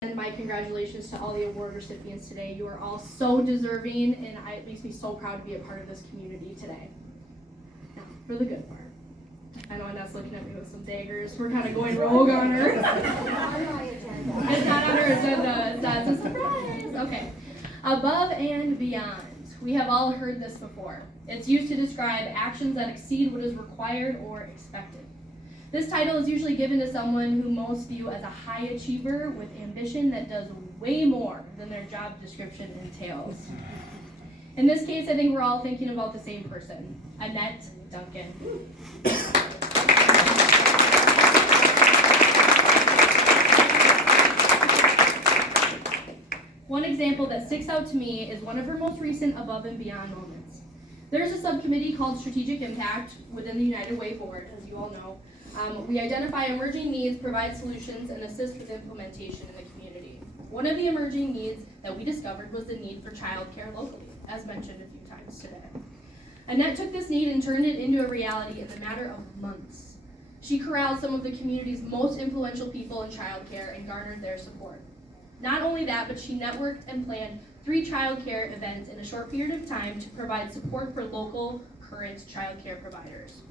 And my congratulations to all the award recipients today. You are all so deserving, and it makes me so proud to be a part of this community today. Now, for the good part. I know Annette's looking at me with some daggers. We're kind of going rogue on her. It's not on her agenda. That's a surprise. Okay. Above and beyond. We have all heard this before. It's used to describe actions that exceed what is required or expected. This title is usually given to someone who most view as a high achiever with ambition that does way more than their job description entails. In this case, I think we're all thinking about the same person, Annette Duncan. One example that sticks out to me is one of her most recent above and beyond moments. There's a subcommittee called Strategic Impact within the United Way Board, as you all know. We identify emerging needs, provide solutions, and assist with implementation in the community. One of the emerging needs that we discovered was the need for childcare locally, as mentioned a few times today. Annette took this need and turned it into a reality in the matter of months. She corralled some of the community's most influential people in childcare and garnered their support. Not only that, but she networked and planned 3 childcare events in a short period of time to provide support for local current childcare providers.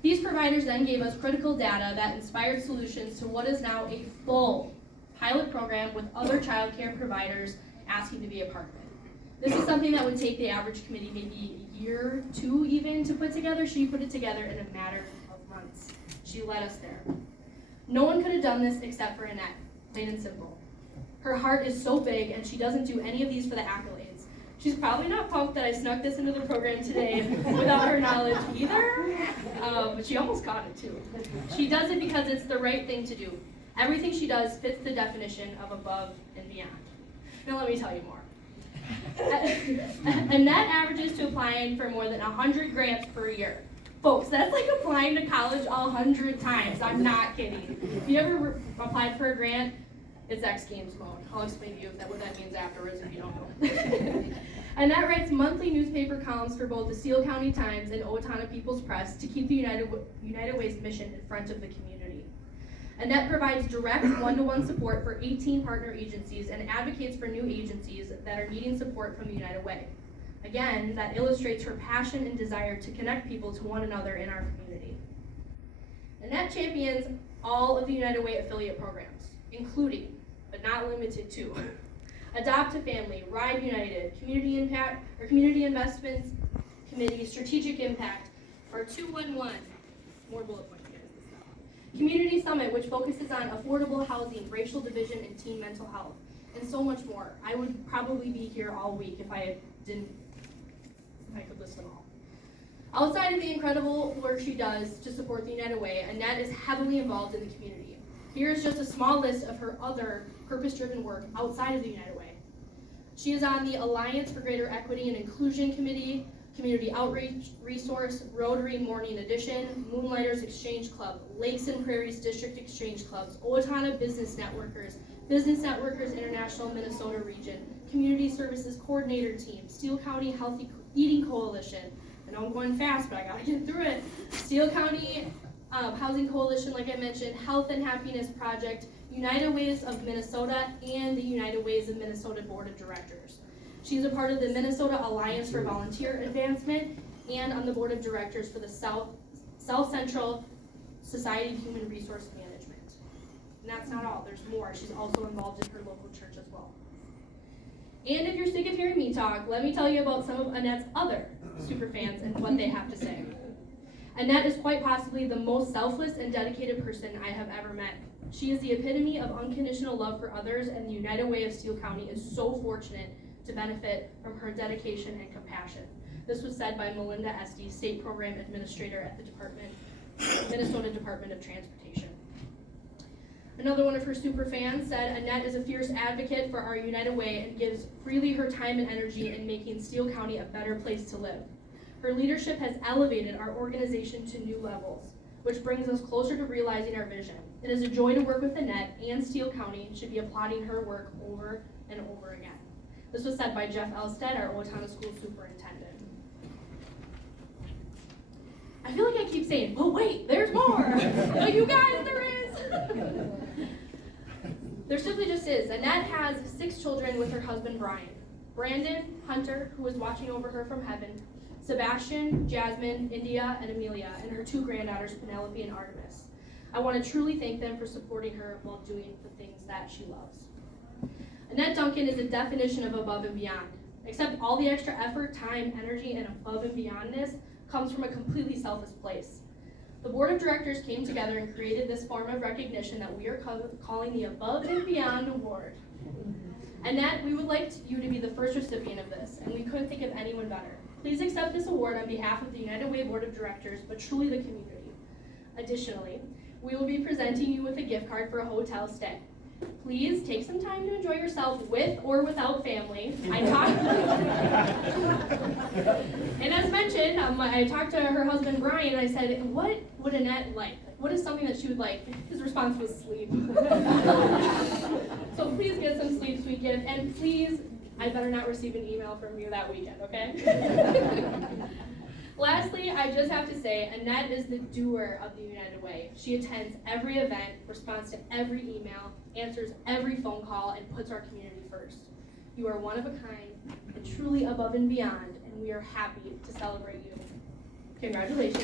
These providers then gave us critical data that inspired solutions to what is now a full pilot program with other childcare providers asking to be a part of it. This is something that would take the average committee maybe a year, 2 even, to put together. She put it together in a matter of months. She led us there. No one could have done this except for Annette, plain and simple. Her heart is so big, and she doesn't do any of these for the accolades. She's probably not pumped that I snuck this into the program today without her knowledge either, but she almost caught it too. She does it because it's the right thing to do. Everything she does fits the definition of above and beyond. Now let me tell you more. Annette averages to applying for more than 100 grants per year. Folks, that's like applying to college 100 times. I'm not kidding. If you ever applied for a grant, it's X Games mode. I'll explain to you what that means afterwards if you don't know. Annette writes monthly newspaper columns for both the Steele County Times and Owatonna People's Press to keep the United Way's mission in front of the community. Annette provides direct one-to-one support for 18 partner agencies and advocates for new agencies that are needing support from the United Way. Again, that illustrates her passion and desire to connect people to one another in our community. Annette champions all of the United Way affiliate programs, including, but not limited to, Adopt a Family, Ride United, Community Impact, or Community Investments Committee, Strategic Impact, or 211, more bullet points here. Community Summit, which focuses on affordable housing, racial division, and teen mental health, and so much more. I would probably be here all week if I could list them all. Outside of the incredible work she does to support the United Way, Annette is heavily involved in the community. Here is just a small list of her other purpose-driven work outside of the United Way. She is on the Alliance for Greater Equity and Inclusion Committee, Community Outreach Resource, Rotary Morning Edition, Moonlighters Exchange Club, Lakes and Prairies District Exchange Clubs, Owatonna Business Networkers International Minnesota Region, Community Services Coordinator Team, Steele County Healthy Eating Coalition. I know I'm going fast, but I gotta get through it. Steele County Housing Coalition, like I mentioned, Health and Happiness Project, United Ways of Minnesota, and the United Ways of Minnesota Board of Directors. She's a part of the Minnesota Alliance for Volunteer Advancement and on the Board of Directors for the South Central Society of Human Resource Management. And that's not all, there's more. She's also involved in her local church as well. And if you're sick of hearing me talk, let me tell you about some of Annette's other superfans and what they have to say. Annette is quite possibly the most selfless and dedicated person I have ever met. She is the epitome of unconditional love for others, and the United Way of Steele County is so fortunate to benefit from her dedication and compassion. This was said by Melinda Esty, State Program Administrator at the Minnesota Department of Transportation. Another one of her superfans said, Annette is a fierce advocate for our United Way and gives freely her time and energy in making Steele County a better place to live. Her leadership has elevated our organization to new levels, which brings us closer to realizing our vision. It is a joy to work with Annette, and Steele County should be applauding her work over and over again. This was said by Jeff Elstead, our Owatonna School Superintendent. I feel like I keep saying, but wait, there's more. But you guys, there is. There simply just is. Annette has 6 children with her husband, Brian. Brandon, Hunter, who is watching over her from heaven, Sebastian, Jasmine, India, and Amelia, and her 2 granddaughters, Penelope and Artemis. I want to truly thank them for supporting her while doing the things that she loves. Annette Duncan is the definition of above and beyond. Except all the extra effort, time, energy, and above and beyondness comes from a completely selfless place. The board of directors came together and created this form of recognition that we are calling the Above and Beyond Award. Annette, we would like you to be the first recipient of this, and we couldn't think of anyone better. Please accept this award on behalf of the United Way Board of Directors, but truly the community. Additionally, we will be presenting you with a gift card for a hotel stay. Please take some time to enjoy yourself with or without family. And as mentioned, I talked to her husband Brian and I said, what would Annette like? What is something that she would like? His response was sleep. So please get some sleep, sweet gift, and please, I better not receive an email from you that weekend, okay? Lastly, I just have to say, Annette is the doer of the United Way. She attends every event, responds to every email, answers every phone call, and puts our community first. You are one of a kind and truly above and beyond, and we are happy to celebrate you. Congratulations.